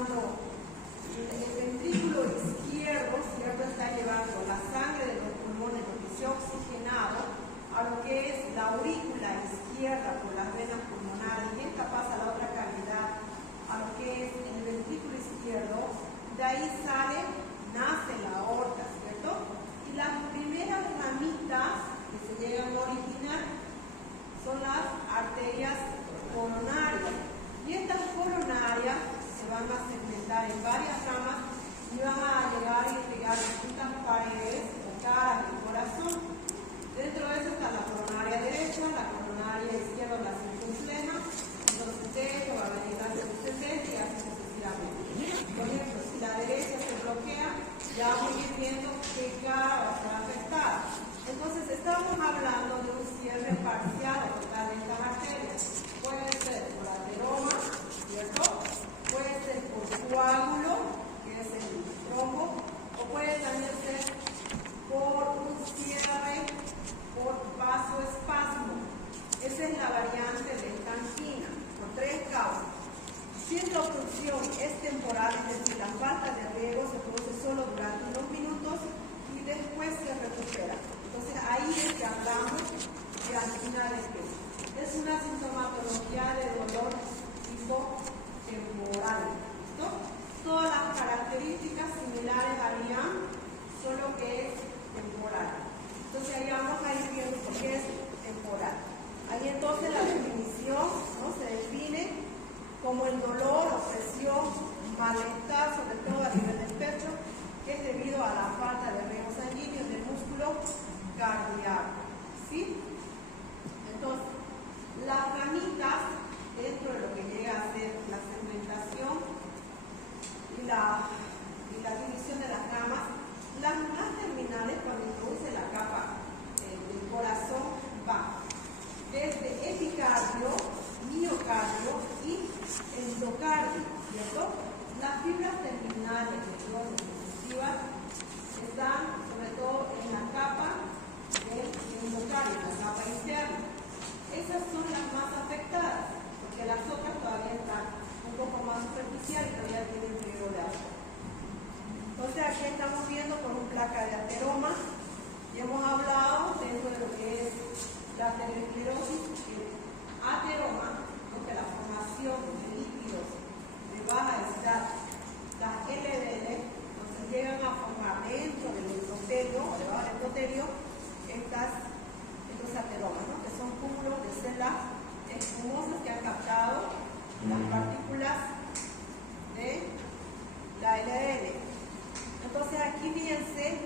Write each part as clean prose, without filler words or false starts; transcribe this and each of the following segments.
cuando el ventrículo izquierdo, ¿cierto?, está llevando la sangre de los pulmones, lo que se ha oxigenado, a lo que es la aurícula izquierda por las venas pulmonares, y esta pasa a la otra cavidad, a lo que es el ventrículo izquierdo. De ahí nace la aorta, ¿cierto? Y las primeras ramitas que se llegan a originar son las arterias coronarias. Y estas coronarias se van a segmentar en varias ramas y van a llegar a irrigar distintas paredes o caras del corazón. Dentro de eso está la coronaria derecha, la coronaria izquierda, la circunfleja, entonces esto va a venir la circunfleja y así sucesivamente. Por ejemplo, si la derecha se bloquea, ya vamos a ir viendo qué cara va a estar afectada. Entonces estamos hablando de un cierre parcial o total de estas arterias. Puede ser por ateroma, ¿cierto? Puede ser por coágulo, que es el trombo, o puede también ser por un cierre por vasoespasmo. Esa es la variante de esta angina, por tres causas. Si esta obstrucción es temporal, es decir, la falta de riego se produce solo durante unos minutos y después se recupera. Entonces ahí es que hablamos de angina de pecho. Es una sintomatología de dolor tipo temporal. ¿Listo? Todas las características similares harían, solo que es temporal. Entonces ahí vamos a ir viendo por qué es temporal. Ahí entonces la definición, ¿no?, se define como el dolor, opresión, malestar, sobre todo a nivel del pecho, que es debido a la falta de riego sanguíneo del músculo cardíaco. ¿Sí? Entonces, las ramitas, dentro de lo que llega a ser la segmentación y la división de las ramas, las terminales, cuando introduce la capa del corazón, va desde epicardio, miocardio y endocardio, ¿cierto? Las fibras terminales nerviosas están sobre todo en la capa del endocardio, la capa interna. Esas son las más afectadas, porque las otras todavía están un poco más superficiales y todavía tienen riego de agua. Entonces aquí estamos viendo con un placa de ateroma y hemos hablado dentro de lo que es la arteriosclerosis, que ateroma, que la formación de líquidos de baja densidad, las LDL, entonces llegan a formar dentro del endotelio o debajo del endotelio estos ateromas, ¿no?, que son cúmulos de células espumosas que han captado las partículas de la LDL. Entonces aquí fíjense,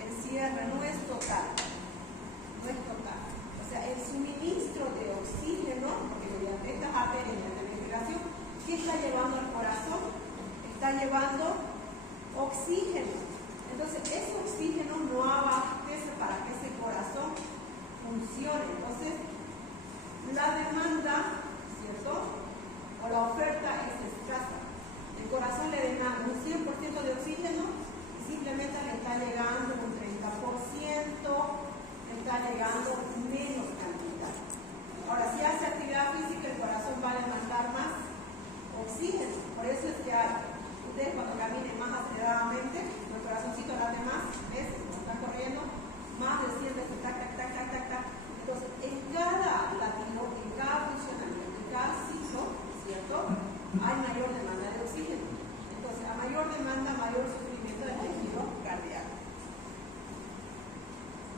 el cierre no es total, no es total. O sea, el suministro de oxígeno, porque mediante estas arterias de respiración, ¿qué está llevando al corazón? Está llevando oxígeno. Entonces, ese oxígeno no abastece para que ese corazón funcione. Entonces, la demanda, ¿cierto?, o la oferta es escasa. El corazón le demanda un 100% de oxígeno y simplemente le está llegando un 30%, le está llegando menos cantidad. Ahora, si hace actividad física, el corazón va a demandar más oxígeno. Por eso es que ustedes cuando caminen más aceleradamente, el corazoncito late más, ¿ves? Cuando están corriendo, más de 100 veces, tac, tac, tac, tac, tac, tac. Entonces, en cada latido, en cada funcionamiento, en cada ciclo, ¿cierto?, hay mayor demanda de oxígeno. Entonces, a mayor demanda, mayor sufrimiento del tejido cardíaco.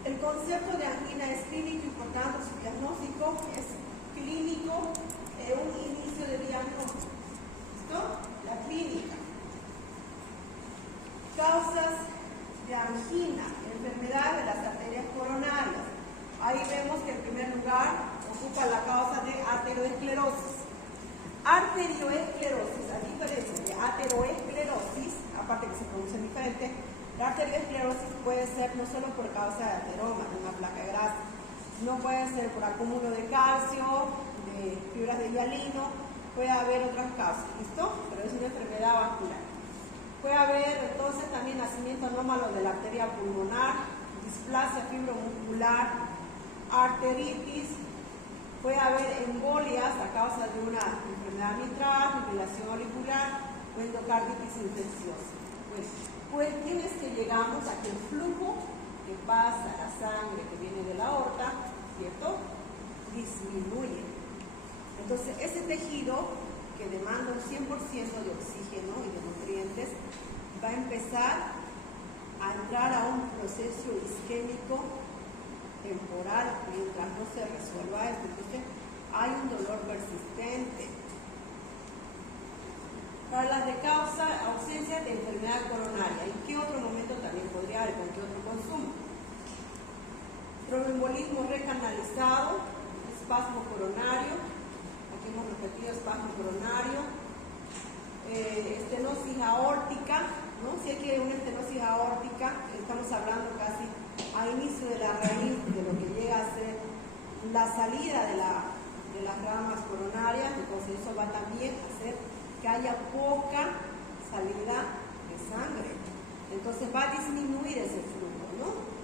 El concepto de angina es clínico y por tanto su diagnóstico es clínico, un inicio de diagnóstico. ¿Listo? La clínica. Causas de angina, enfermedad de las arterias coronarias. Ahí vemos que en primer lugar ocupa la causa de ateroesclerosis. Arterioesclerosis, a diferencia de ateroesclerosis, aparte que se producen diferentes, la arterioesclerosis puede ser no solo por causa de ateroma, de una placa de grasa, sino puede ser por acúmulo de calcio, de fibras de hialino, puede haber otras causas, ¿listo? Pero es una enfermedad vascular. Puede haber entonces también nacimiento anómalo de la arteria pulmonar, displasia fibromuscular, arteritis, puede haber embolias a causa de una enfermedad mitral, fibrilación auricular, o endocarditis infecciosa. Pues tienes que llegamos a que el flujo que pasa la sangre que viene de la aorta, ¿cierto?, disminuye. Entonces, ese tejido que demanda un 100% de oxígeno y de nutrientes va a empezar a entrar a un proceso isquémico temporal mientras no se resuelva esto. Entonces, hay un dolor persistente. Para la de causa ausencia de enfermedad coronaria. ¿En qué otro momento también podría haber? ¿Con qué otro consumo? Tromboembolismo recanalizado, espasmo coronario, aquí hemos repetido espasmo coronario, estenosis aórtica, ¿no? Si hay que una estenosis aórtica, estamos hablando casi a inicio de la raíz de lo que llega a ser la salida de las ramas coronarias, entonces eso va también a hacer que haya poca salida de sangre. Entonces va a disminuir ese flujo, ¿no?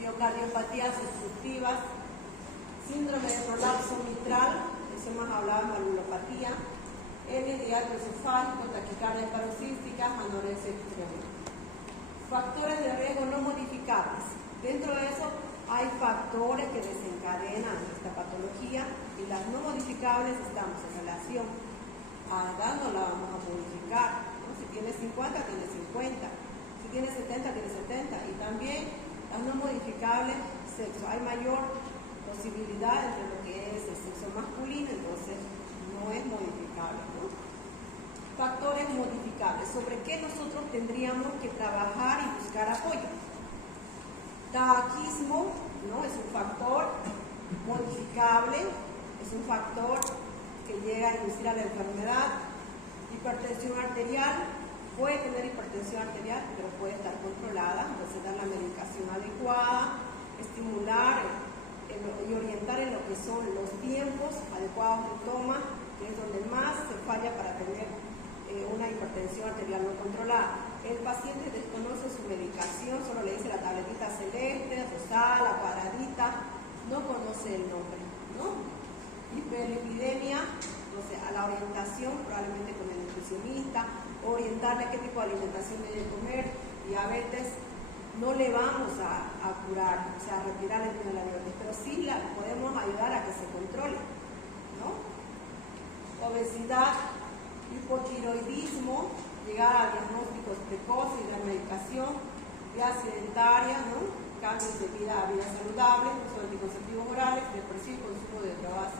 Miocardiopatías obstructivas, síndrome de prolapso mitral, eso hemos hablado de valvulopatía, hernia de esofágico, taquicardia paroxística, anorexia extrema. Factores de riesgo no modificables. Dentro de eso hay factores que desencadenan esta patología y las no modificables estamos en relación a edad no la vamos a modificar, ¿no? Si tiene 50, tiene 50, si tiene 70, tiene 70, y también las no modificables, sexo, hay mayor posibilidad entre lo que es el sexo masculino, entonces no es modificable, ¿no? Factores modificables, sobre qué nosotros tendríamos que trabajar y buscar apoyo. Tabaquismo, ¿no? Es un factor modificable, es un factor que llega a inducir a la enfermedad. Hipertensión arterial, puede tener hipertensión arterial, pero puede estar controlada, entonces dar la medicación adecuada, estimular y orientar en lo que son los tiempos adecuados de toma, que es donde más se falla para tener una hipertensión arterial no controlada. El paciente desconoce su medicación, solo le dice la tabletita celeste, rosada, la cuadradita, no conoce el nombre, ¿no? Hiperlipidemia, o sea, a la orientación, probablemente con el nutricionista, orientarle a qué tipo de alimentación debe comer. Diabetes no le vamos a curar, o sea, a retirar el de la diabetes, pero sí la podemos ayudar a que se controle, ¿no? Obesidad, hipotiroidismo, llegar a diagnósticos precoces y la medicación, vida sedentaria, ¿no? Cambios de vida a vida saludable, uso de anticonceptivos orales, depresión y consumo de drogas.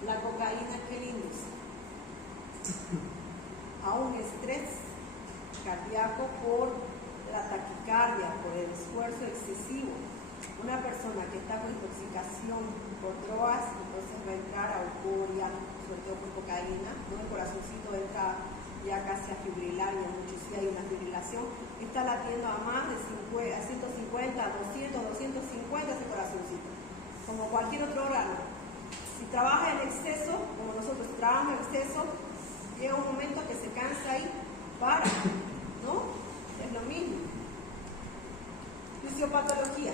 La cocaína, ¿qué le induce? A un estrés cardíaco por la taquicardia, por el esfuerzo excesivo. Una persona que está con intoxicación por drogas, entonces va a entrar a euforia, sobre todo por cocaína, ¿no? El corazoncito entra ya casi a fibrilar y si hay una fibrilación, está latiendo a más de 150, 200, 250 ese corazoncito, como cualquier otro órgano. Si trabaja en exceso, como nosotros trabajamos en exceso, llega un momento que se cansa y para, ¿no? Es lo mismo. Fisiopatología.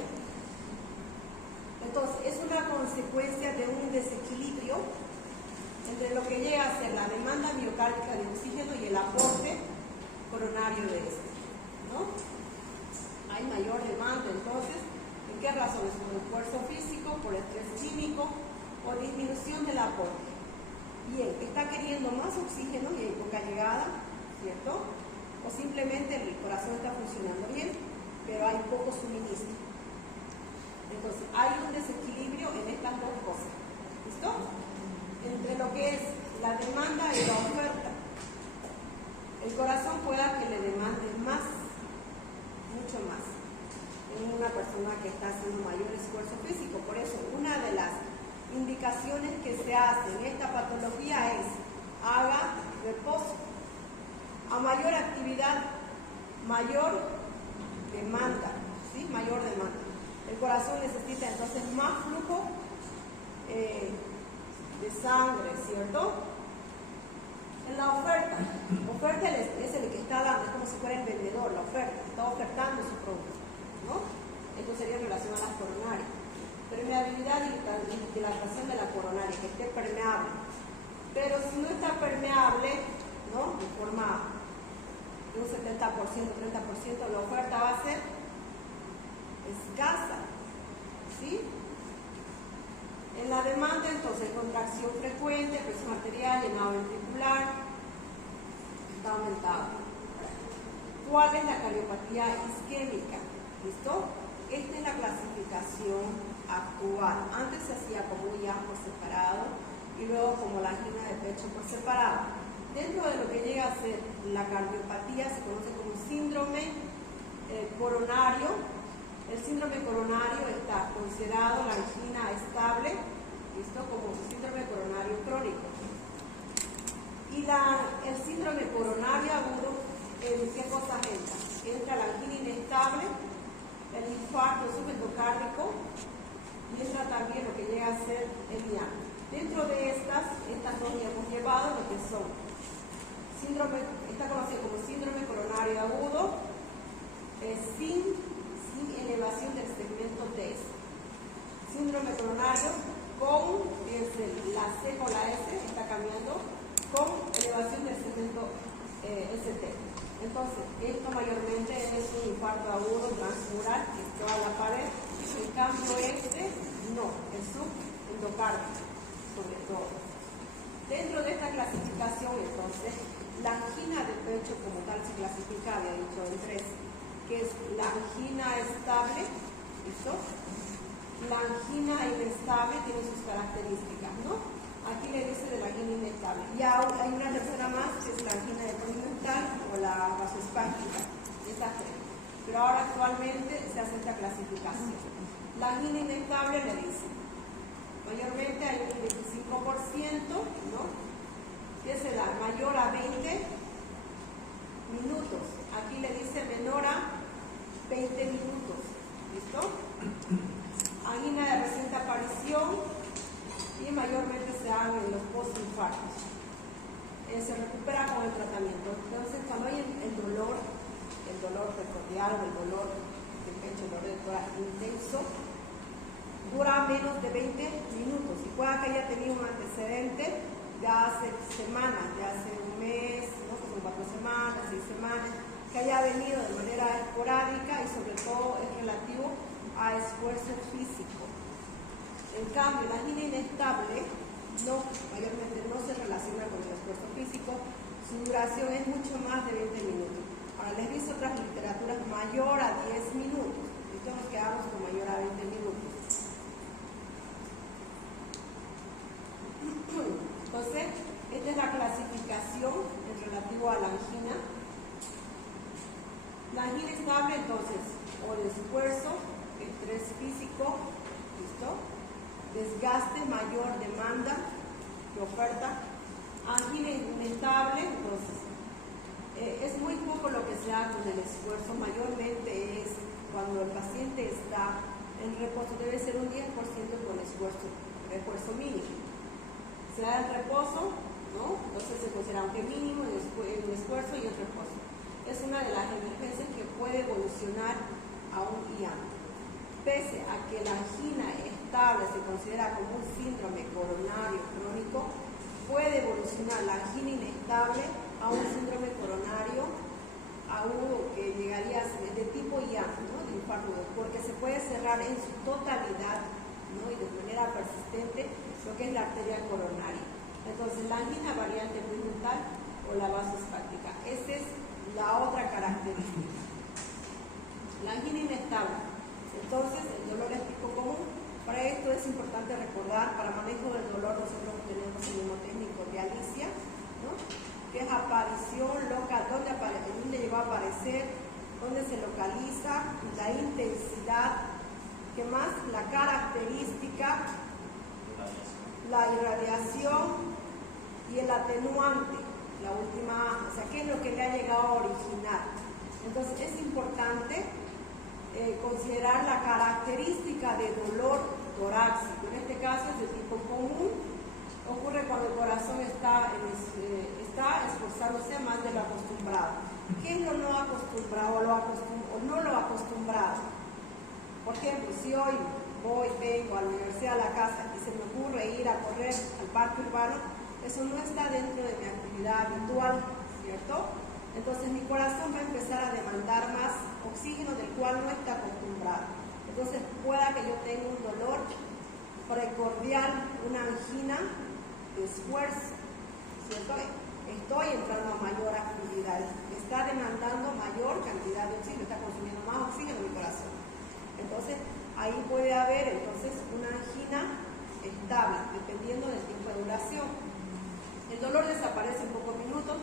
Entonces, es una consecuencia de un desequilibrio entre lo que llega a ser la demanda miocárdica de oxígeno y el aporte coronario de este, ¿no? Hay mayor demanda, entonces, ¿en qué razones? Por el esfuerzo físico, por el estrés químico, o disminución del aporte. Bien, está queriendo más oxígeno y hay poca llegada, ¿cierto? O simplemente el corazón está funcionando bien, pero hay poco suministro. Entonces, hay un desequilibrio en estas dos cosas, ¿listo? Entre lo que es la demanda y la oferta. El corazón pueda que le demande más, mucho más, en una persona que está haciendo mayor esfuerzo físico. Por eso, una de las indicaciones que se hacen en esta patología es haga reposo. A mayor actividad, mayor demanda, ¿sí? Mayor demanda. El corazón necesita entonces más flujo de sangre, ¿cierto? En la oferta es el que está dando, es como si fuera el vendedor, la oferta, está ofertando su producto, ¿no? Esto sería en relación a las coronarias. Permeabilidad y dilatación de la coronaria, que esté permeable. Pero si no está permeable, ¿no? ¿no? De forma de un 70%, 30%, la oferta va a ser escasa, ¿sí? En la demanda, entonces, contracción frecuente, presión arterial, llenado ventricular, está aumentado. ¿Cuál es la cardiopatía isquémica? ¿Listo? Esta es la clasificación actual. Antes se hacía como IAM por separado y luego como la angina de pecho por separado. Dentro de lo que llega a ser la cardiopatía se conoce como síndrome coronario. El síndrome coronario está considerado la angina estable, ¿listo? Como síndrome coronario crónico. Y el síndrome coronario agudo, ¿en qué cosas entra? Entra la angina inestable, el infarto subendocárdico y entra también lo que llega a ser el IAM. Dentro de estas dos ya hemos llevado lo que son síndrome, está conocido como síndrome coronario agudo, sin elevación del segmento TS. Síndrome coronario con, fíjense, la C con la S está cambiando, con elevación del segmento ST. Entonces, esto mayormente es un infarto agudo transmural, que es toda la pared. En cambio, no, es subendocárdico, sobre todo. Dentro de esta clasificación, entonces, la angina de pecho como tal se clasifica, había dicho, en tres, que es la angina estable, ¿listo? La angina inestable tiene sus características, ¿no? Aquí le dice de la angina inestable. Y hay una tercera más, que es la angina detrimental o la vasoespástica, estas tres. Pero ahora actualmente se hace esta clasificación. La angina inestable le dice, mayormente hay un 25%, ¿no? Que es la mayor a 20 minutos. Aquí le dice menor a 20 minutos. ¿Listo? Angina de reciente aparición y mayormente se dan en los postinfartos. Se recupera con el tratamiento. Entonces, cuando hay el dolor precordial o el dolor de pecho, el dolor de tórax intenso, dura menos de 20 minutos. Y pueda que haya tenido un antecedente de hace semanas, de hace un mes, ¿no? Que son 4 semanas, 6 semanas, que haya venido de manera esporádica y sobre todo es relativo a esfuerzo físico. En cambio, la angina inestable mayormente no se relaciona con el esfuerzo físico, su duración es mucho más de 20 minutos. Ahora les dice otras literaturas mayor a 10 minutos. Esto nos quedamos con mayor a 20 minutos. Entonces, esta es la clasificación en relativo a la angina. La angina estable, entonces, o de esfuerzo, estrés físico, ¿listo? Desgaste, mayor demanda de oferta. Angina inestable, entonces, es muy poco lo que se da con el esfuerzo, mayormente es cuando el paciente está en reposo, debe ser un 10% con esfuerzo mínimo. Se da el reposo, ¿no? Entonces se considera aunque mínimo en esfuerzo y en reposo. Es una de las emergencias que puede evolucionar a un IAM. Pese a que la angina estable se considera como un síndrome coronario crónico, puede evolucionar la angina inestable a un síndrome coronario agudo que llegaría a ser de tipo IAM, ¿no? De infarto, porque se puede cerrar en su totalidad, ¿no? Y de manera persistente lo que es la arteria coronaria. Entonces, la angina variante mental o la vasoespástica. Esa es la otra característica. La angina inestable. Entonces, el dolor es tipo común. Para esto es importante recordar, para manejo del dolor nosotros tenemos el mnemotécnico de Alicia, ¿no? Que es aparición local, dónde llegó a aparecer, dónde se localiza, la intensidad, ¿qué más? La característica, la irradiación y el atenuante, la última, o sea, qué es lo que le ha llegado a originar. Entonces es importante considerar la característica de dolor torácico. En este caso es de tipo común, ocurre cuando el corazón está esforzándose más de lo acostumbrado. ¿Qué es lo no acostumbrado o no lo acostumbrado? Por ejemplo, si hoy vengo a la universidad, a la casa y se me ocurre ir a correr al parque urbano, eso no está dentro de mi actividad habitual, ¿cierto? Entonces mi corazón va a empezar a demandar más oxígeno del cual no está acostumbrado. Entonces pueda que yo tenga un dolor precordial, una angina de esfuerzo, ¿cierto? Estoy entrando a mayor actividad, está demandando mayor cantidad de oxígeno, está consumiendo más oxígeno mi corazón. Entonces ahí puede haber una angina estable, dependiendo del tiempo de duración. El dolor desaparece en pocos minutos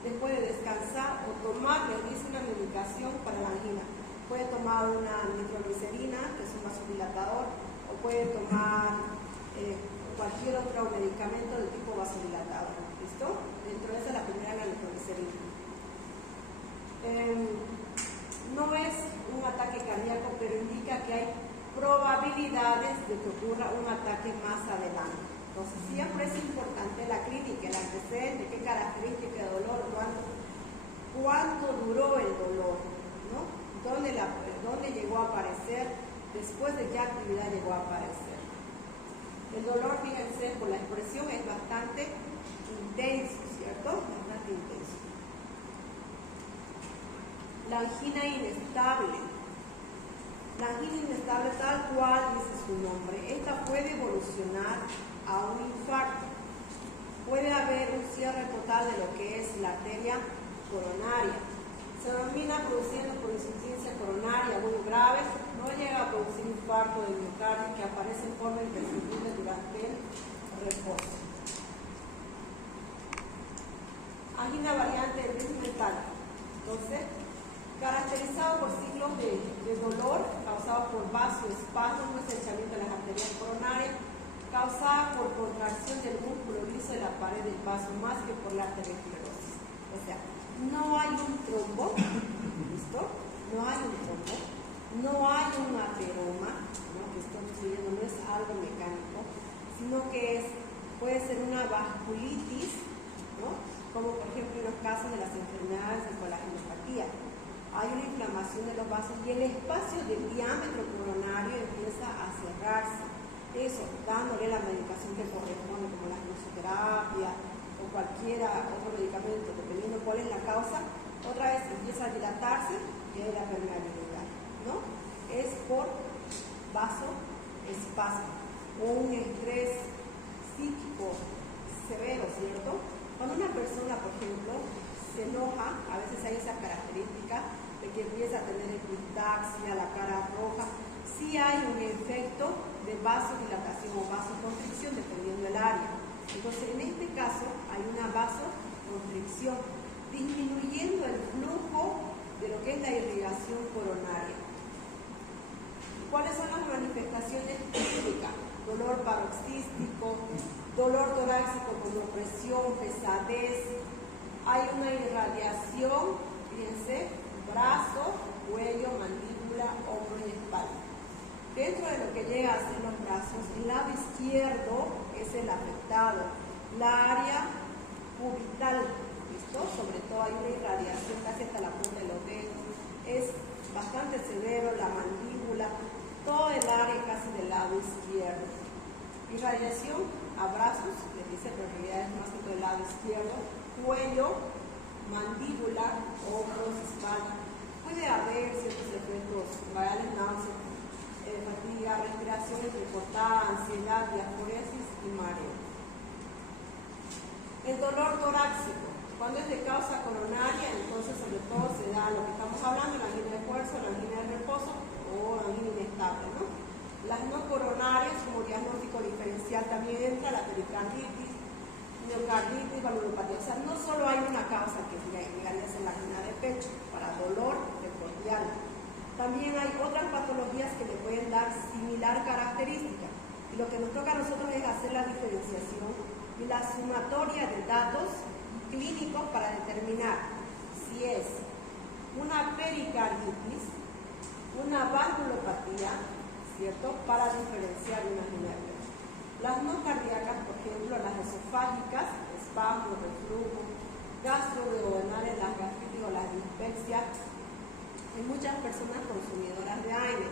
después de descansar o tomar, les dice, una medicación para la angina. Puede tomar una nitroglicerina, que es un vasodilatador, o puede tomar cualquier otro medicamento de tipo vasodilatador. ¿Listo? Dentro de esa la primera, la nitroglicerina. No es un ataque cardíaco, pero indica que hay probabilidades de que ocurra un ataque más adelante. Entonces siempre es importante la clínica, el antecedente, qué característica de dolor, cuánto duró el dolor, ¿no? ¿Dónde llegó a aparecer, después de qué actividad llegó a aparecer. El dolor, fíjense, por la expresión es bastante intenso, ¿cierto? Bastante intenso. La angina inestable. La angina inestable, tal cual dice su nombre, esta puede evolucionar a un infarto. Puede haber un cierre total de lo que es la arteria coronaria. Se denomina produciendo por insuficiencia coronaria muy grave, no llega a producir infarto del miocardio que aparece en forma imperceptible durante el reposo. Angina variante del ritmo mental. Entonces, caracterizado por signos de dolor causados por vasoespasmos, no estrechamiento de las arterias coronarias, causada por contracción del músculo liso de la pared del vaso más que por la arteriosclerosis. O sea, no hay un trombo, ¿listo? No hay un trombo, no hay un ateroma, ¿no? Que estoy obstruyendo, no es algo mecánico, sino que puede ser una vasculitis, ¿no? Como por ejemplo en los casos de las enfermedades de colagenopatía. Hay una inflamación de los vasos y el espacio del diámetro coronario empieza a cerrarse. Eso, dándole la medicación que corresponde, como la glucoterapia o cualquier otro medicamento, dependiendo cuál es la causa, otra vez empieza a dilatarse y hay la permeabilidad, ¿no? Es por vasoespasmo o un estrés psíquico severo, ¿cierto? Cuando una persona, por ejemplo, se enoja, a veces hay esa característica de que empieza a tener epistaxia, la cara roja, sí hay un efecto de vasodilatación o vasoconstricción dependiendo del área. Entonces, en este caso hay una vasoconstricción, disminuyendo el flujo de lo que es la irrigación coronaria. ¿Cuáles son las manifestaciones clínicas? Dolor paroxístico, dolor torácico como opresión, pesadez, hay una irradiación, fíjense, brazo, cuello, mandíbula, hombro y espalda. Dentro de lo que llega a ser los brazos, el lado izquierdo es el afectado, la área cubital, ¿listo? Sobre todo hay una irradiación casi hasta la punta de los dedos, es bastante severo, la mandíbula, todo el área casi del lado izquierdo. Irradiación a brazos, les dice, pero en realidad es más que todo el lado izquierdo, cuello, mandíbula, hombros, espalda. Puede haber ciertos efectos variales, náuseas, fatiga, respiración entrecortada, ansiedad, diaforesis y mareo. El dolor torácico, cuando es de causa coronaria, entonces sobre todo se da lo que estamos hablando, la angina de esfuerzo, la angina de reposo o la angina inestable, ¿no? Las no coronarias, como diagnóstico diferencial, también entra la pericarditis, miocarditis, valvulopatía. O sea, no solo hay una causa que llegaría a ser la angina de pecho para dolor precordial. También hay otras patologías que le pueden dar similar característica. Y lo que nos toca a nosotros es hacer la diferenciación y la sumatoria de datos clínicos para determinar si es una pericarditis, una valvulopatía, ¿cierto? Para diferenciar una angina de pecho. Las no cardíacas, por ejemplo, las esofágicas, espasmos, reflujo, gastroduodenales, las gastritis o las dispepsias. Hay muchas personas consumidoras de aire,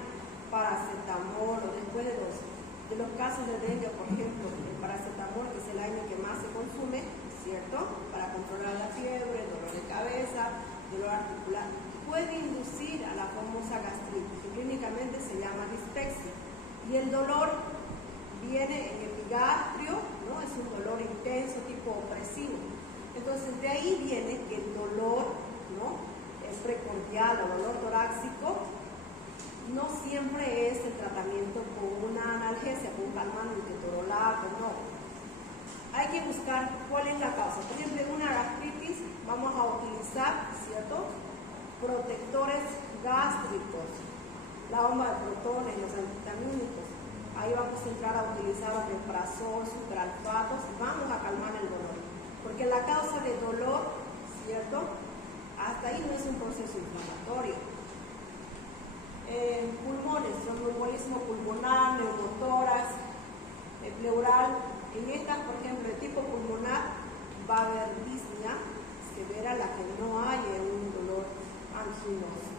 paracetamol, o después de los casos de dengue, por ejemplo, el paracetamol, que es el aire que más se consume, ¿cierto? Para controlar la fiebre, dolor de cabeza, dolor articular. Puede inducir a la famosa gastritis, que clínicamente se llama dispepsia. Y el dolor viene en el epigastrio, ¿no? Es un dolor intenso, tipo opresivo. Entonces, de ahí viene que el dolor, ¿no? Es precordial o dolor torácico. No siempre es el tratamiento con una analgesia, con un calmante, ketorolaco, no. Hay que buscar cuál es la causa. Por ejemplo, en una gastritis vamos a utilizar, ¿cierto?, protectores gástricos, la bomba de protones, los antihistamínicos. Ahí vamos a entrar a utilizar omeprazol, sucralfatos y vamos a calmar el dolor. Porque la causa de dolor, ¿cierto?, hasta ahí no es un proceso inflamatorio. Pulmones, tromboembolismo pulmonar, neumotórax, pleural. En estas, por ejemplo, de tipo pulmonar, va a haber disnea severa, la que no haya un dolor anginoso.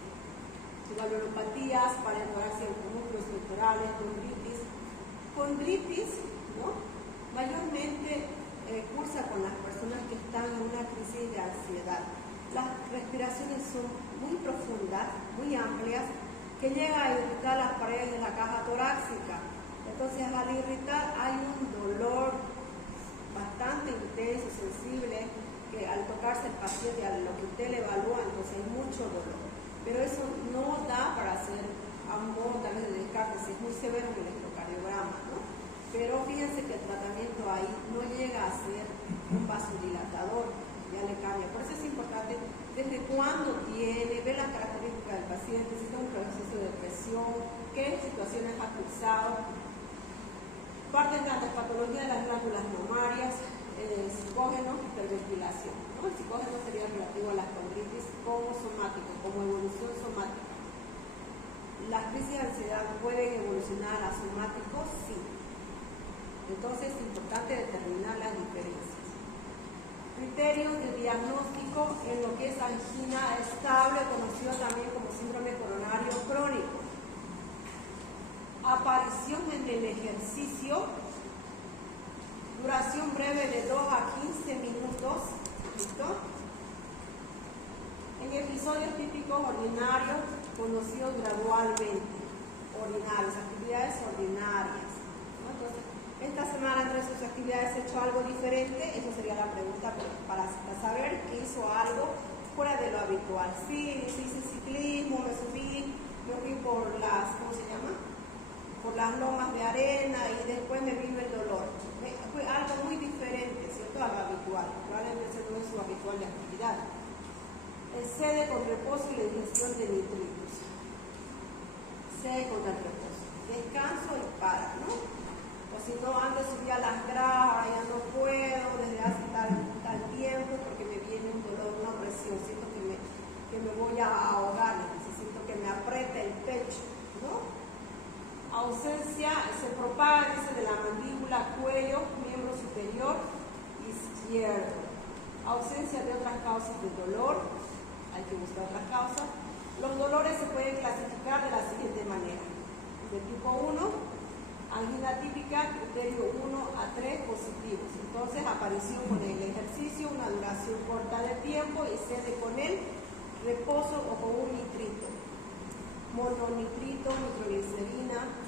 Valvulopatías, paratoraxia con núcleos pectorales, condritis. Condritis, ¿no?, mayormente cursa con las personas que están en una crisis de ansiedad. Las respiraciones son muy profundas, muy amplias, que llega a irritar las paredes de la caja torácica. Entonces, al irritar hay un dolor bastante intenso, sensible, que al tocarse el paciente, a lo que usted le evalúa, entonces hay mucho dolor. Pero eso no da para hacer a modo tal vez de descarte, es muy severo en el electrocardiograma, ¿no? Pero fíjense que el tratamiento ahí no llega a ser un vasodilatador, ya le cambia. Por eso es importante desde cuándo tiene, ver las características del paciente, si está en un proceso de depresión, qué situaciones ha cursado. Parte de la patología de las glándulas mamarias, psicógeno, hiperventilación, ¿no? El psicógeno sería relativo a las condritis como somático, como evolución somática. ¿Las crisis de ansiedad pueden evolucionar a somático? Sí. Entonces es importante determinar las diferencias. Criterios de diagnóstico en lo que es angina estable, conocido también como síndrome coronario crónico. Aparición en el ejercicio, duración breve de 2 a 15 minutos, ¿listo? En episodios típicos ordinarios, conocidos gradualmente, ordinarios, actividades ordinarias, ¿no? Entonces, esta semana entre sus actividades he hecho algo diferente. Esa sería la pregunta para saber que hizo algo fuera de lo habitual. Sí, hice ciclismo, me subí, me fui por las, ¿cómo se llama?, por las lomas de arena y después me vino el dolor. Fue algo muy diferente, ¿cierto?, a lo habitual. Probablemente no es su habitual de actividad. Cede con reposo y la ingestión de nitritos. Cede con el reposo. Descanso y para, ¿no? O si no, antes subía las gradas, ya no puedo desde hace tal tiempo porque me viene un dolor, una presión, siento que me voy a ahogar, necesito que me apriete el pecho, ¿no? Ausencia, se propaga, dice, de la mandíbula, cuello, miembro superior izquierdo. Ausencia de otras causas de dolor, hay que buscar otras causas. Los dolores se pueden clasificar de la siguiente manera. De tipo 1, angina típica, criterio 1 a 3 positivos. Entonces, aparición con el ejercicio, una duración corta de tiempo y cede con el reposo o con un nitrito. Mononitrito, nitroglicerina.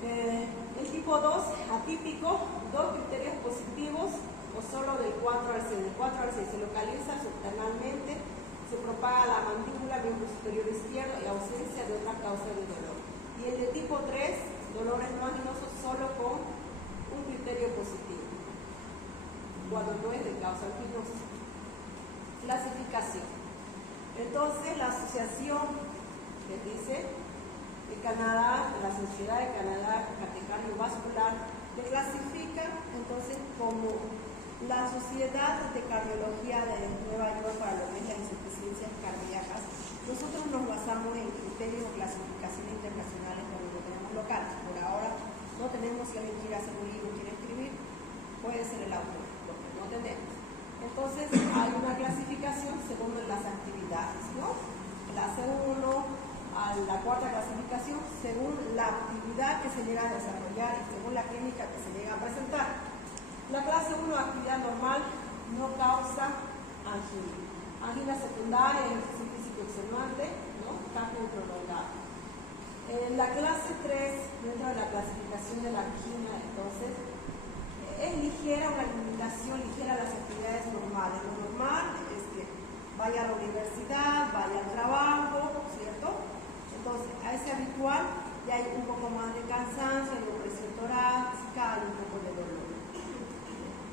El tipo 2, atípico, 2 criterios positivos o solo del 4 al 6. Del 4 al 6 se localiza subterralmente, se propaga la mandíbula, miembro superior izquierdo y ausencia de otra causa de dolor. Y el de tipo 3, dolores no anginosos solo con un criterio positivo, cuando no es de causa anginosa. Clasificación. Entonces, la asociación que dice de Canadá, la Sociedad de Canadá Cardiovascular, le clasifica entonces como la Sociedad de Cardiología de Nueva York para lo que es las insuficiencias cardíacas. Nosotros nos basamos en criterios de clasificación internacionales cuando lo tenemos local. Por ahora no tenemos, si alguien quiere hacer un libro, quiere escribir, puede ser el autor, porque no tenemos. Entonces hay una clasificación según las actividades, ¿no? La C1 a la cuarta clasificación según la actividad que se llega a desarrollar y según la clínica que se llega a presentar. La clase 1, actividad normal, no causa angina. Angina secundaria, ejercicio físico extenuante, ¿no? Cambio prolongado. En la clase 3, dentro de la clasificación de la angina, entonces, es ligera, una limitación ligera a las actividades normales. Lo normal es que vaya a la universidad, vaya al trabajo, ¿cierto? Entonces, a ese habitual ya hay un poco más de cansancio, hay opresión torácica, hay un poco de dolor.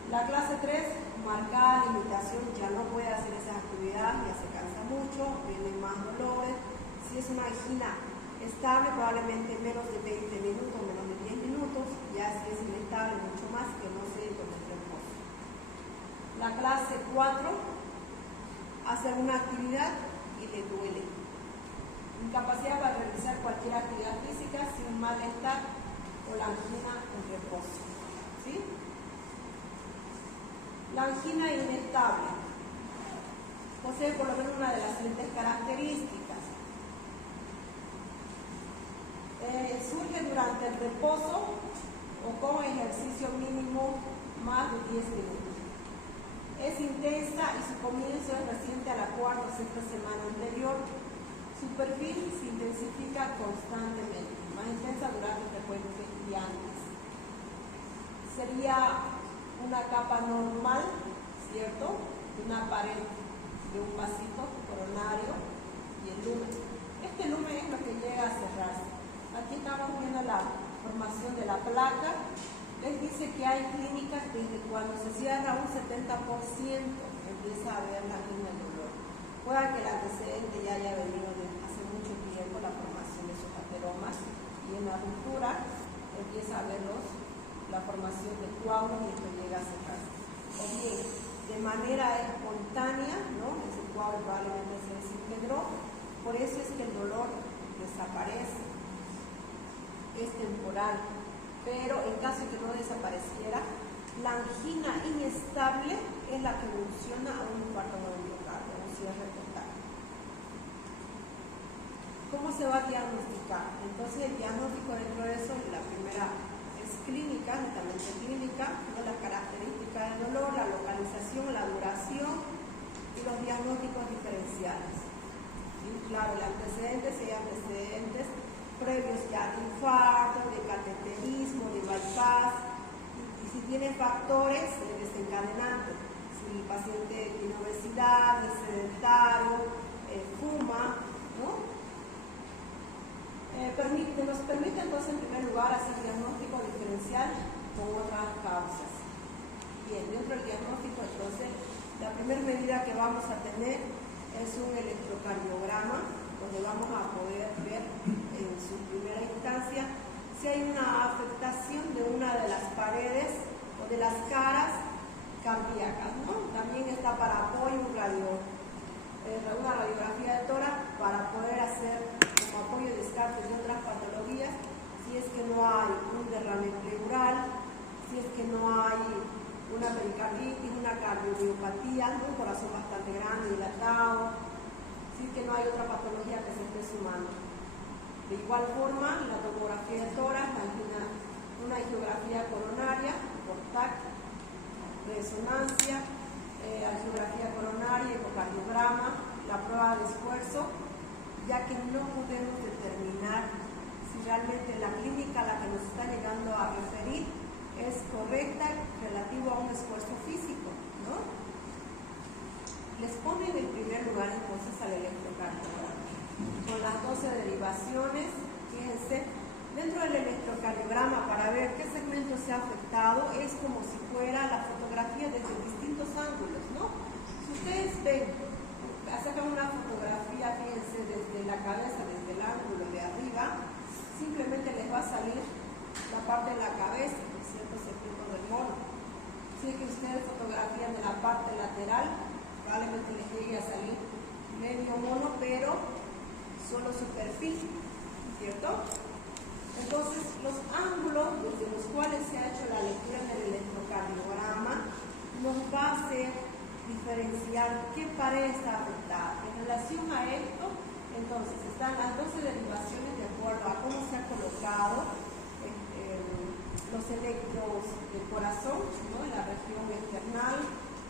La clase 3, marcada limitación, ya no puede hacer esas actividades, ya se cansa mucho, vienen más dolores. Si es una angina estable, probablemente menos de 20 minutos, menos de 10 minutos, ya si es inestable, mucho más, que no se con el reposo. La clase 4, hace alguna actividad y le duele. Incapacidad para realizar cualquier actividad física sin malestar o la angina en reposo. ¿Sí? La angina inestable posee por lo menos una de las siguientes características. Surge durante el reposo o con ejercicio mínimo más de 10 minutos. Es intensa y su comienzo es reciente a la cuarta o sexta semana anterior. Su perfil se intensifica constantemente, más intensa durante frecuente y antes. Sería una capa normal, ¿cierto? Una pared de un vasito coronario y el lumen. Este lumen es lo que llega a cerrarse. Aquí estamos viendo la formación de la placa. Les dice que hay clínicas desde cuando se cierra un 70% empieza a haber la angina del dolor. Puede que el antecedente ya haya venido desde hace mucho tiempo, la formación de esos ateromas, y en la ruptura empieza a haber la formación de coágulos y esto llega a cerrarse. O bien, de manera espontánea, ¿no? Ese coágulo probablemente se desintegró, por eso es que el dolor desaparece. Es temporal, pero en caso de que no desapareciera, la angina inestable es la que evoluciona a un infarto de miocardio, un cierre total. ¿Cómo se va a diagnosticar? Entonces, el diagnóstico dentro de eso, la primera es clínica, netamente clínica, ¿no? Las características del dolor, la localización, la duración y los diagnósticos diferenciales. ¿Sí? Claro, el antecedente, si hay antecedentes previos ya de infarto, de cateterismo, de bypass, y si tiene factores desencadenantes, si el paciente tiene obesidad, es sedentario, fuma, ¿no? Nos permite entonces en primer lugar hacer diagnóstico diferencial con otras causas. Bien, dentro del diagnóstico entonces la primera medida que vamos a tener es un electrocardiograma, donde vamos a poder ver en su primera instancia si hay una afectación de una de las paredes o de las caras cardíacas, ¿no? También está para apoyo una radiografía de tórax para poder hacer como apoyo de descarte de otras patologías, si es que no hay un derrame pleural, si es que no hay una pericarditis, una cardiomiopatía, un corazón bastante grande, dilatado, si es que no hay otra patología que se esté sumando. De igual forma, la tomografía de tórax, una angiografía coronaria por TAC, resonancia, angiografía coronaria, ecocardiograma, la prueba de esfuerzo, ya que no podemos determinar si realmente la clínica a la que nos está llegando a referir es correcta relativo a un esfuerzo físico, ¿no? Les ponen en primer lugar entonces al electrocardiograma con las 12 derivaciones. Fíjense, dentro del electrocardiograma, para ver qué segmento se ha afectado, es como si fuera la fotografía desde distintos ángulos, ¿no? Si ustedes ven, sacan una fotografía, fíjense, desde la cabeza, desde el ángulo de arriba, simplemente les va a salir la parte de la cabeza, ciertos segmentos del mono. Si es que ustedes fotografían de la parte lateral, probablemente les llegue a salir medio mono, pero solo su perfil, ¿cierto? Entonces, los ángulos desde los cuales se ha hecho la lectura del electrocardiograma nos va a hacer diferenciar qué pared está afectada. En relación a esto, entonces, están las 12 derivaciones de acuerdo a cómo se ha colocado los electros del corazón, ¿no? En la región external,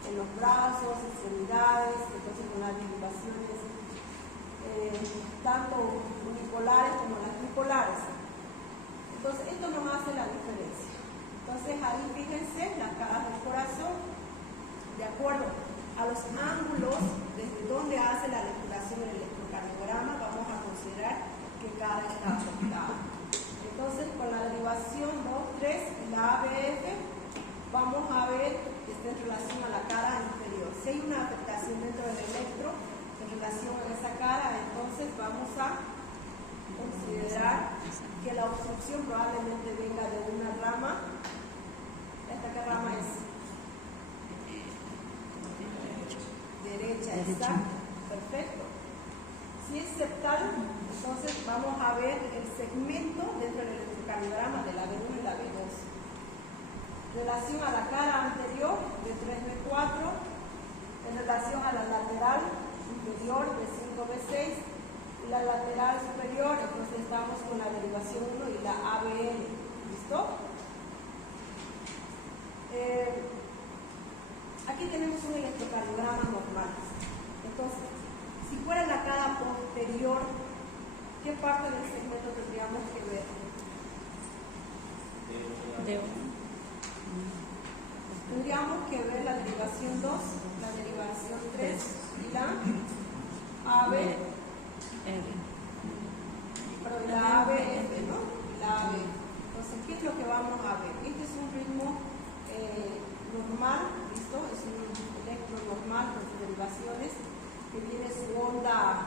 en los brazos, extremidades, entonces con las derivaciones tanto unipolares como las tripolares. Entonces esto nos hace la diferencia. Entonces ahí fíjense las caras del corazón, de acuerdo a los ángulos desde donde hace la depuración del electrocardiograma, vamos a considerar que cara está afectada. Entonces con la derivación 2, 3, la ABF, vamos a ver que está en relación a la cara inferior. Si hay una afectación dentro del electro en relación a esa cara, entonces vamos a considerar que la obstrucción probablemente venga de una rama. ¿Esta qué rama es? Derecha, exacto, perfecto. Si es septal, entonces vamos a ver el segmento dentro del electrocardiograma de la B1 y la B2. Relación a la cara anterior de 3B4, en relación a la lateral inferior de 5B6 y la lateral superior, entonces estamos con la derivación 1 y la ABN. ¿Listo? Aquí tenemos un electrocardiograma normal. Entonces, si fuera la cara posterior, ¿qué parte del segmento tendríamos que ver? Tendríamos que ver la derivación 2, la derivación 3 y la AB, pero la ABF, ¿no? La AB. Entonces, ¿qué es lo que vamos a ver? Este es un ritmo normal, ¿listo? Es un electro normal con sus derivaciones, que tiene su onda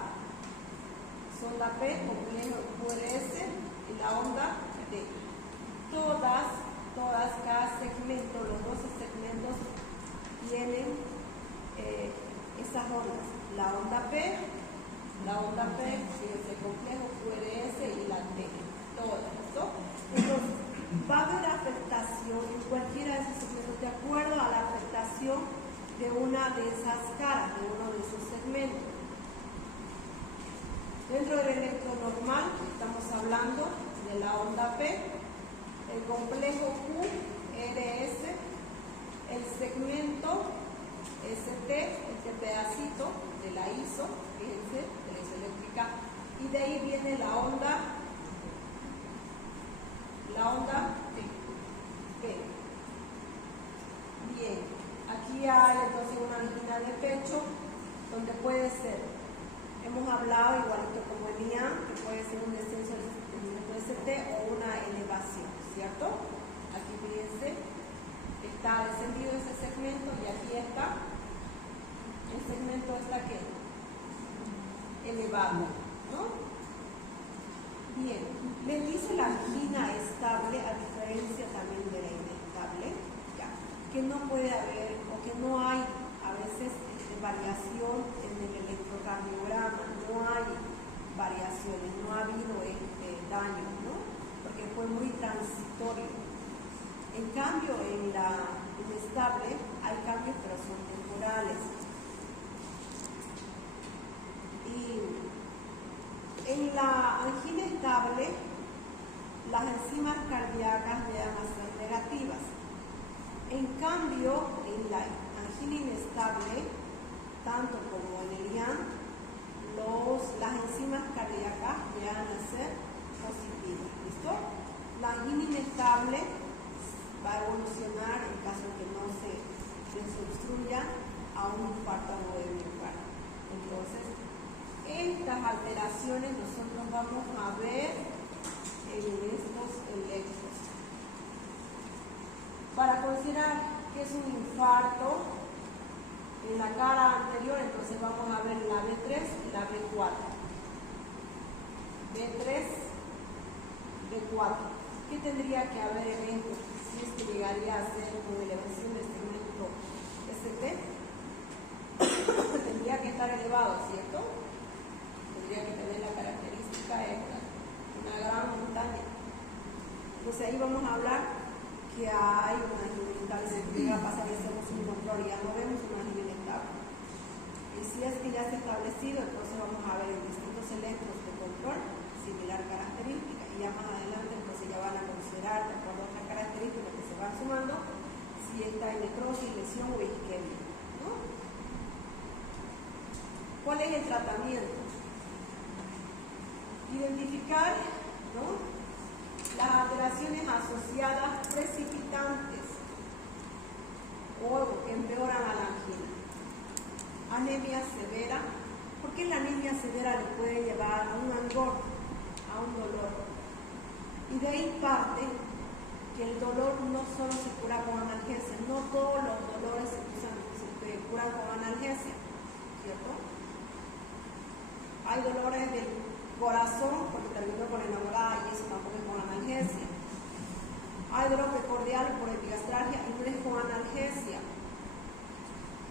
P, complejo QRS, y la onda D. Todas, cada segmento, los 12 segmentos tienen esas ondas. La onda P, fíjense, complejo QRS y la D. Todas, ¿listo? Entonces, va a haber afectación en cualquiera de esos segmentos de acuerdo a la afectación de una de esas caras, de uno de esos segmentos. Dentro del electro normal estamos hablando de la onda P, el complejo QRS, el segmento ST, este pedacito de la ISO, fíjense, de la isoeléctrica, y de ahí viene la onda P. Bien, aquí hay entonces una angina de pecho, donde puede ser, hemos hablado igualito como el IAM, que puede ser un descenso del segmento ST o una elevación, ¿cierto? Aquí fíjense, está descendido ese segmento y aquí está, el segmento está ¿qué? Elevado, ¿no? Bien, le dice la angina estable, a diferencia también de la inestable, ya, que no puede haber o que no hay a veces variación en el electrocardiograma, no hay variaciones, no ha habido daño, ¿no? Porque fue muy transitorio. En cambio, en la inestable hay cambios, pero son temporales. Y en la angina estable, las enzimas cardíacas llegan a ser negativas. En cambio, en la angina inestable, tanto como en el IAN, las enzimas cardíacas llegan a ser positivas. ¿Listo? La angina inestable va a evolucionar en caso de que no se obstruya a un infarto agudo de miocardio. Entonces, estas alteraciones nosotros vamos a ver en estos electros. Para considerar que es un infarto, en la cara anterior, entonces vamos a ver la B3 y la B4. B3, B4. ¿Qué tendría que haber en esto? Si es que llegaría a ser una elevación del segmento ST, tendría que estar elevado, ¿cierto? Tendría que tener la característica de una gran montaña. Entonces ahí vamos a hablar que hay una angina inestable, se llega a pasar y hacemos un control, ya no vemos una angina inestable. Y si es que ya está establecido, entonces vamos a ver en distintos electros de control similar característica, y ya más adelante entonces ya van a considerar de acuerdo a otra característica características que se van sumando, si está en necrosis, lesión o isquemia, ¿no? ¿Cuál es el tratamiento? Identificar, ¿no?, las alteraciones asociadas precipitantes o que empeoran a la angina. Anemia severa. ¿Por qué la anemia severa le puede llevar a un angor, a un dolor? Y de ahí parte que el dolor no solo se cura con analgesia, no todos los dolores se curan con analgesia, ¿cierto? Hay dolores del corazón porque terminó con enamorada y eso tampoco es con analgesia. Hay dolor precordial por epigastralgia y no es con analgesia.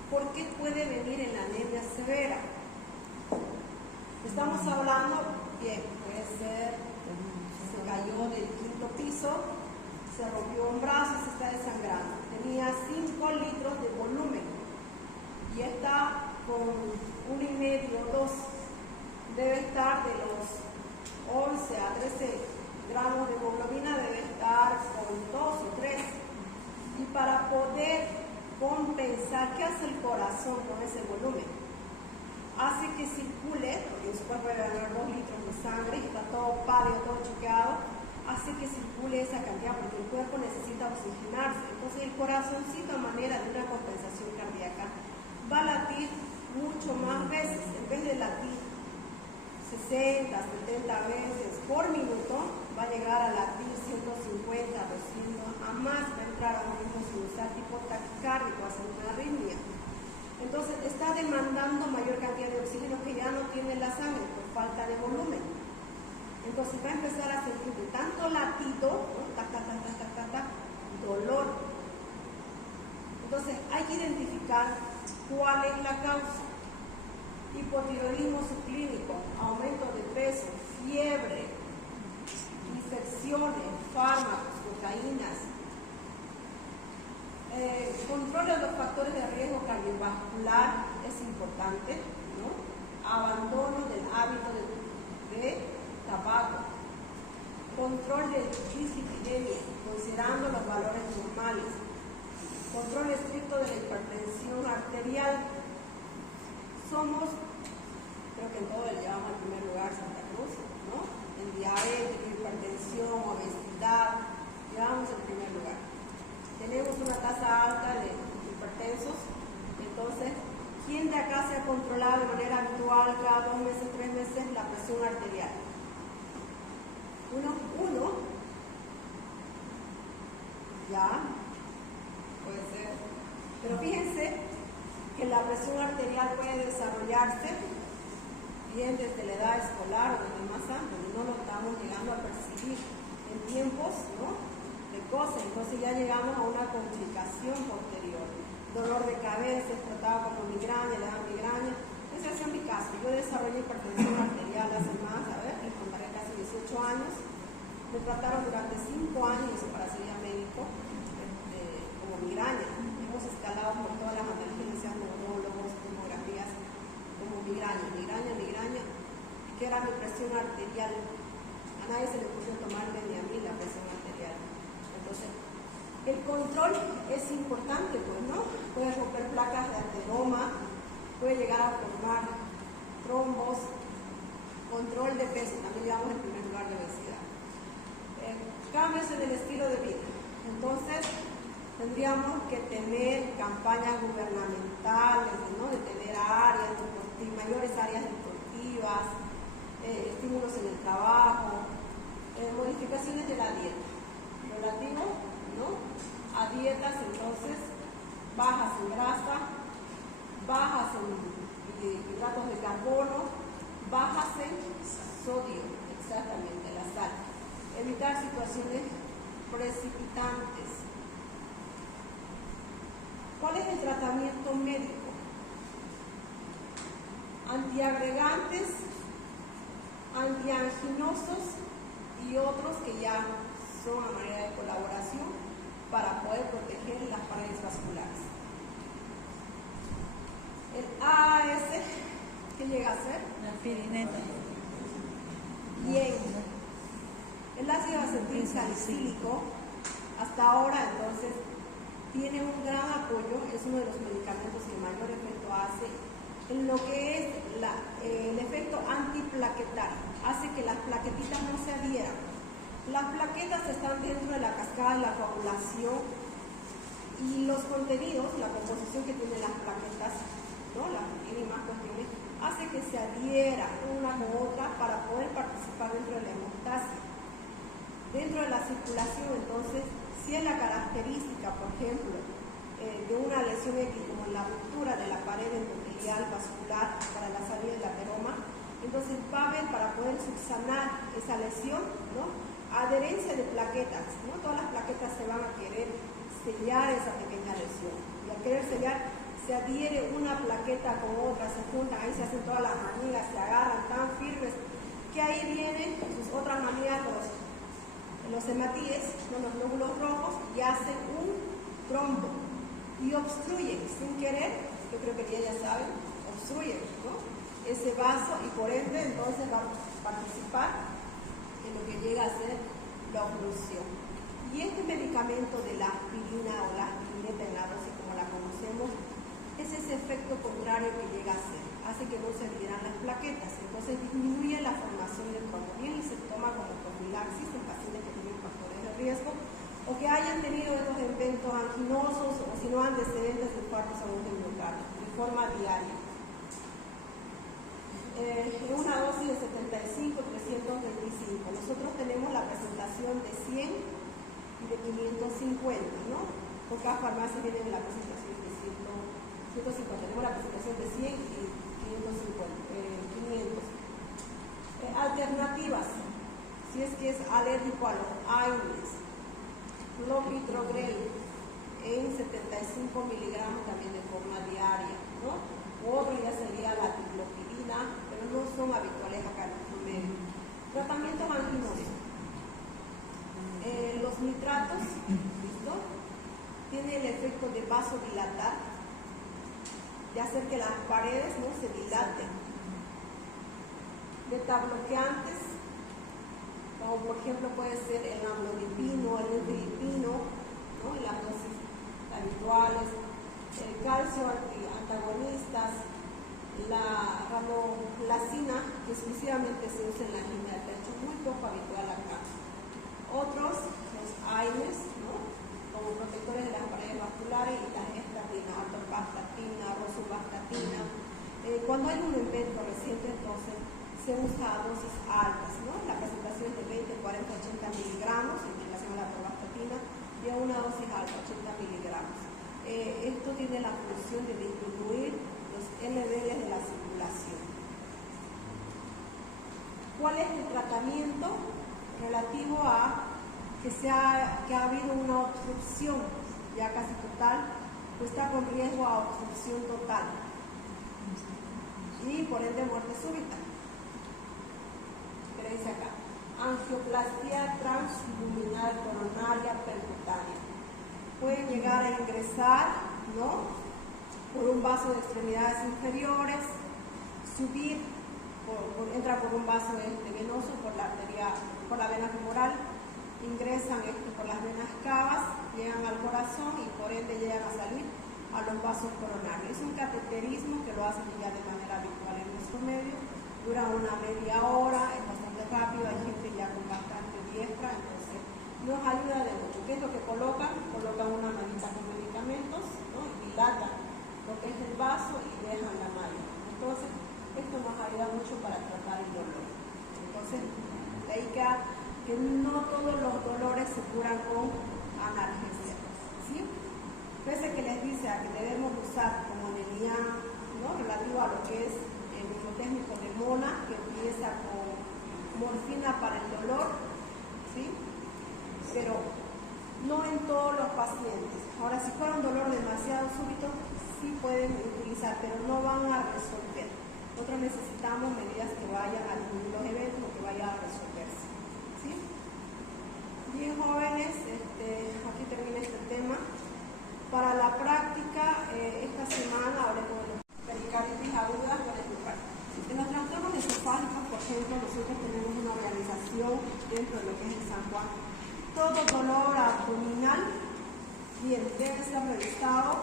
¿Por qué puede venir en la anemia severa? Estamos hablando, bien, puede ser, se cayó del 5º piso, se rompió un brazo y se está desangrando. Tenía 5 litros de volumen y está con 1,5, 2. Debe estar de los 11 a 13 gramos de hemoglobina, debe estar con 2 o 3. Y para poder compensar, ¿qué hace el corazón con ese volumen? Hace que circule, porque en su cuerpo debe ganar 2 litros de sangre, y está todo pálido, todo choqueado, hace que circule esa cantidad, porque el cuerpo necesita oxigenarse. Entonces el corazoncito, a manera de una compensación cardíaca, va a latir mucho más veces. En vez de latir 60, 70 veces por minuto, va a llegar a latir 150, 200, a más, va a entrar a un ritmo sinusal tipo taquicárdico, va a ser una arritmia. Entonces está demandando mayor cantidad de oxígeno que ya no tiene la sangre por falta de volumen. Entonces va a empezar a sentir de tanto latido, ¿no?, dolor. Entonces hay que identificar cuál es la causa. Hipotiroidismo subclínico, aumento de peso, fiebre, infecciones, fármacos, cocaínas. Control de los factores de riesgo cardiovascular es importante, ¿no? Abandono del hábito de tabaco. Control de dislipidemia, considerando los valores normales. Control estricto de la hipertensión arterial. Somos, creo que en todo le llevamos al primer lugar Santa Cruz, ¿no? En diabetes, hipertensión, obesidad, llevamos el primer lugar. Tenemos una tasa alta de hipertensos, entonces, ¿quién de acá se ha controlado de manera habitual cada 2 meses, 3 meses la presión arterial? Uno, ya, puede ser, pero fíjense que la presión arterial puede desarrollarse bien desde la edad escolar o desde más antes, no lo estamos llegando a percibir en tiempos, ¿no?, precoces. Entonces ya llegamos a una complicación posterior. Dolor de cabeza, tratado como migraña, le dan migraña. Ese es mi caso. Yo desarrollé hipertensión arterial hace más, les contaré, casi 18 años. Me trataron durante 5 años para ser médico como migraña. Hemos escalado por todas las analgésicas, neurólogos, tomografías, como migraña. ¿Y qué era mi presión arterial? A nadie se le ocurrió tomarme ni a mí la presión arterial. Entonces, el control es importante, pues, ¿no? Puede romper placas de ateroma, puede llegar a formar trombos. Control de peso, también llevamos el primer lugar de obesidad. Cambios en el estilo de vida. Entonces, tendríamos que tener campañas gubernamentales, ¿no?, de tener áreas deportivas, mayores áreas deportivas, estímulos en el trabajo, modificaciones de la dieta. Relativo, ¿no?, a dietas, entonces, bajas en grasa, bajas en hidratos de carbono, bajas en sodio, exactamente, la sal. Evitar situaciones precipitantes. ¿Cuál es el tratamiento médico? Antiagregantes, antianginosos y otros que ya son a manera de colaboración para poder proteger las paredes vasculares. El AAS, ¿qué llega a ser? La pirineta. Bien. El ácido acetil salicílico hasta ahora, entonces, tiene un gran apoyo, es uno de los medicamentos que mayor efecto hace en lo que es el efecto antiplaquetario, hace que las plaquetitas no se adhieran. Las plaquetas están dentro de la cascada de la coagulación y los contenidos, la composición que tienen las plaquetas, ¿no? Las mínimas cuestiones, hace que se adhieran una con otra para poder participar dentro de la hemostasia. Dentro de la circulación, entonces, si es la característica, por ejemplo, de una lesión X, como la ruptura de la pared endotelial vascular para la salida del ateroma, entonces va a haber, para poder subsanar esa lesión, ¿no?, adherencia de plaquetas, ¿no? Todas las plaquetas se van a querer sellar esa pequeña lesión, y al querer sellar, se adhiere una plaqueta con otra, se juntan, ahí se hacen todas las manillas, se agarran tan firmes, que ahí vienen sus otras manillas, los hematíes, ¿no?, los glóbulos rojos, y hacen un trombo y obstruyen sin querer, yo creo que ya saben, obstruyen, ¿no?, ese vaso, y por ende entonces va a participar en lo que llega a ser la oclusión. Y este medicamento de la aspirina o la aspirineta en la dosis como la conocemos, es ese efecto contrario que llega a ser, hace que no se adhieran las plaquetas, entonces disminuye la formación de trombo. Bien, y se toma como profilaxis en pacientes que tienen factores de riesgo o que hayan tenido estos eventos anginosos o si no antecedentes de infartos agudos de miocardio, de forma diaria. En una dosis de 75, 325. Nosotros tenemos la presentación de 100 y de 550, ¿no? Pocas farmacias tienen la presentación de 150. Tenemos la presentación de 100 y 500. Alternativas. Si es que es alérgico a los AINES, clopidogrel en 75 miligramos también de forma diaria, ¿no? Otro ya sería la ticlopidina, pero no son habituales acá en nuestro medio. Tratamientos anginosos. Los nitratos, ¿listo?, tiene el efecto de vasodilatar, de hacer que las paredes, ¿no?, se dilaten. Betabloqueantes, como por ejemplo puede ser el amlodipino, el nifedipino, ¿no?, en las dosis habituales, el calcio antagonistas, la ranoplacina, que exclusivamente se usa en la angina del pecho, muy poco habitual acá. Otros, los AINES, ¿no?, como protectores de las paredes vasculares, y la estatina, atorvastatina, rosuvastatina. Cuando hay un evento reciente, entonces se usa a dosis altas, ¿no? La presentación es de 20, 40, 80 miligramos en relación a la atorvastatina, y a una dosis alta, 80 miligramos. Esto tiene la función de disminuir los LDL de la circulación. ¿Cuál es el tratamiento relativo a que ha habido una obstrucción ya casi total, o está con riesgo a obstrucción total y por ende muerte súbita? Pero dice acá, angioplastia transluminal coronaria percutánea. Pueden llegar a ingresar, ¿no?, por un vaso de extremidades inferiores, subir, entra por un vaso venoso, por la vena femoral, ingresan por las venas cavas, llegan al corazón y por ende llegan a salir a los vasos coronarios. Es un cateterismo que lo hacen ya de manera habitual en nuestro medio, dura una media hora, es bastante rápido, hay gente ya con bastante diestra, entonces nos ayuda de mucho. ¿Qué es lo que colocan? Colocan una manita con medicamentos, ¿no?, y dilatan lo que es el vaso y dejan la malla. Entonces, esto nos ayuda mucho para tratar el dolor. Entonces, de ahí que no todos los dolores se curan con analgesia, ¿sí? Pese que les dice a que debemos usar como Nelian, ¿no?, relativo a lo que es el mnemotécnico de Mona, que empieza con morfina para el dolor, ¿sí?, pero no en todos los pacientes. Ahora, si fuera un dolor demasiado súbito, sí pueden utilizar, pero no van a resolver. Nosotros necesitamos medidas que vayan a disminuir los eventos o que vayan a resolverse, ¿sí? Bien, jóvenes, aquí termina este tema. Para la práctica, esta semana hablemos de los pericarditis agudas con el infarto. En los trastornos esofágicos, por ejemplo, nosotros tenemos una organización dentro de lo que es el San Juan. Todo dolor abdominal, bien, debe ser revisado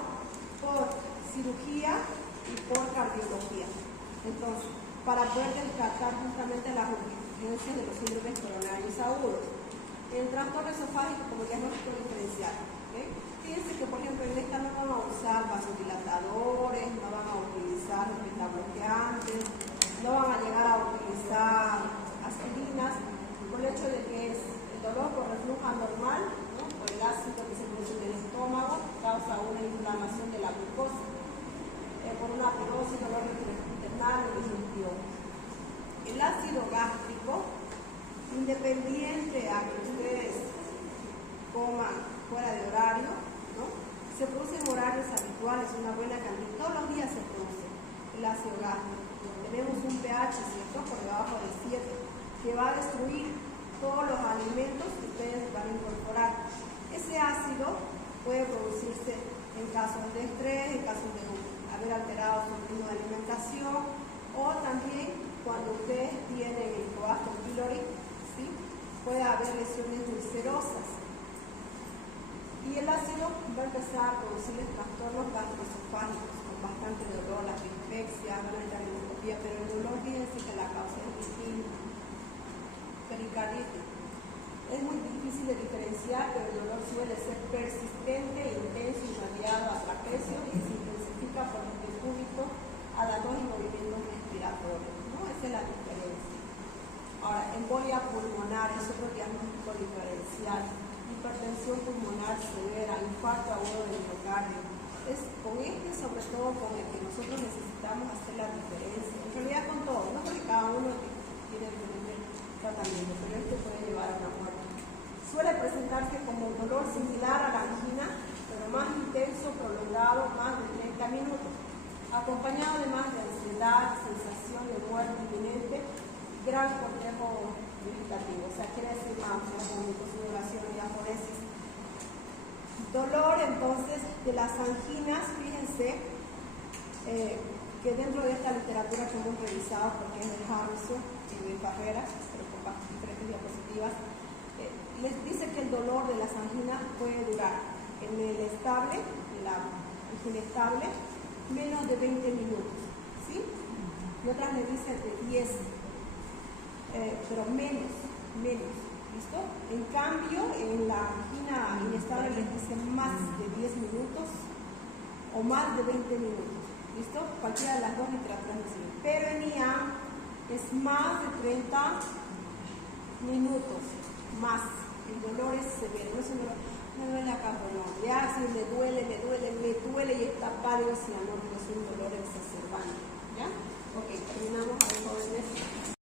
por cirugía y por cardiología. Entonces, para poder tratar justamente las urgencias de los síndromes coronarios agudos. El trastorno esofágico como diagnóstico diferencial. ¿Okay? Fíjense que, por ejemplo, en esta no van a usar vasodilatadores, no van a utilizar beta-bloqueantes, no van a llegar a utilizar aspirinas, por el hecho de que es el dolor por reflujo anormal, ¿no? Por el ácido que se produce en el estómago, causa una inflamación de la glucosa, por una pirosis, dolor intestinal o digestión. El ácido gástrico, independiente a que ustedes coman fuera de horario, ¿no? Se produce en horarios habituales, una buena cantidad, todos los días se produce el ácido gástrico. Tenemos un pH, ¿cierto?, por debajo de 7, que va a destruir todos los alimentos que ustedes van a incorporar. Ese ácido puede producirse en casos de estrés, en casos de haber alterado su ritmo de alimentación, o también cuando ustedes tienen el Helicobacter pylori, ¿sí? Puede haber lesiones ulcerosas. Y el ácido va a empezar a producirles trastornos gastroesofágicos con bastante dolor, la dispepsia, van a entrar en endoscopia, pero el dolor, fíjense que la causa es distinta. Pericarditis. Es muy difícil de diferenciar, pero el dolor suele ser persistente, intenso, irradiado a trapecio y se intensifica por el decúbito a la dosis y movimientos respiratorios, ¿no? Esa es la diferencia. Ahora, embolia pulmonar es otro diagnóstico diferencial. Hipertensión pulmonar severa, infarto agudo del miocardio. Es con este, sobre todo, con el que nosotros necesitamos hacer la diferencia. En realidad con todo, no porque cada uno tiene diferente tratamiento, pero este puede llevar a la muerte. Suele presentarse como dolor similar a la angina, pero más intenso, prolongado, más de 30 minutos, acompañado además de ansiedad, sensación de muerte inminente, gran complejo vegetativo, o sea, quiere decir más vómitos, sudoración y aforesis. Dolor, entonces, de las anginas, fíjense que dentro de esta literatura que hemos revisado, porque es de Harrison y de Barreras, pero con diferentes diapositivas, les dice que el dolor de las anginas puede durar en el estable, la angina estable, menos de 20 minutos, ¿sí? Y otras le dicen de 10, pero menos, ¿listo? En cambio, en la angina inestable les dicen más de 10 minutos o más de 20 minutos, ¿listo? Cualquiera de las dos literaturas nos sirve. Pero en IAM es más de 30 minutos, más. El dolor es severo, no es un dolor, me duele acá, no, ya si me duele y está pálido, si no, es un dolor exacerbante, ¿ya? Ok, terminamos ahí, jóvenes.